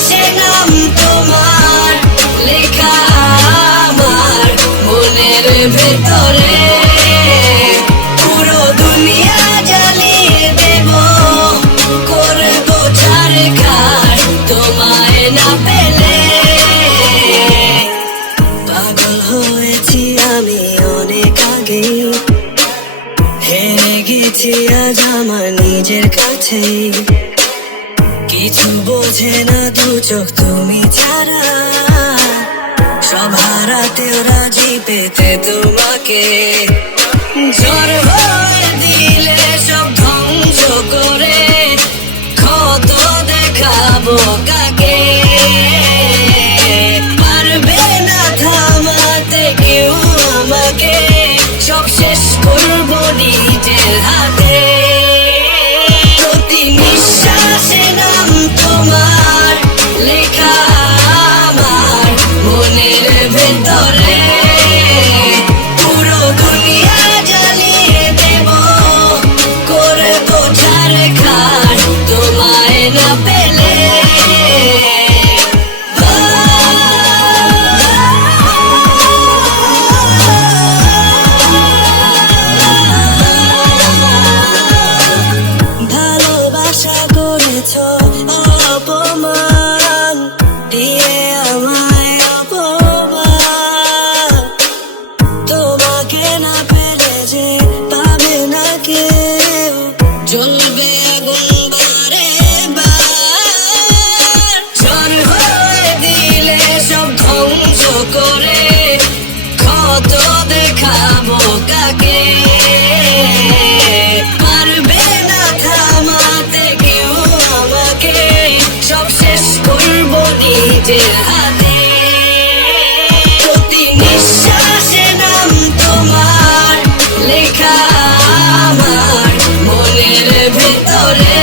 নিঃশ্বাসে নাম তোমার লেখা আমার মনের ভেতরে। পুরো দুনিয়া জ্বালিয়ে দেব, করবো ছারখার তোমায় না পেলে। পাগল হয়েছি আমি অনেক আগে, হেরে গেছি আজ আমার নিজের কাছে। কিছু বোঝে না দু চোখ তুমি ছাড়া, সব হারাতেও রাজি পেতে তোমাকে। ঝড় হয়ে দিলে সব ধ্বংস করে, ক্ষত দেখাবো কাকে। পারবে না থামাতে কেউ আমাকে, সব শেষ করবো নিজের হাতে। প্রতি নিঃশ্বাসে নাম তোমার লেখা আমার মনের ভেতরে। পুরো দুনিয়া জ্বালিয়ে দেব, করবো ছারখার তোমায় না পেলে। ভালোবাসা করেছ অপমান দিয়ে আমায় অপমান, তোমাকে না পেলে যে পাবে না কেউ, জ্বলবে আগুন বারে বার। ঝড় হয়ে দিলে সব ধ্বংস করে, ক্ষত দেখাবো কাকে। পারবে না থামাতে কেউ আমাকে, সব শেষ করবো নিজের হাতে। প্রতি নিঃশ্বাসে নাম তোমার লেখা আমার মনের ভেতরে।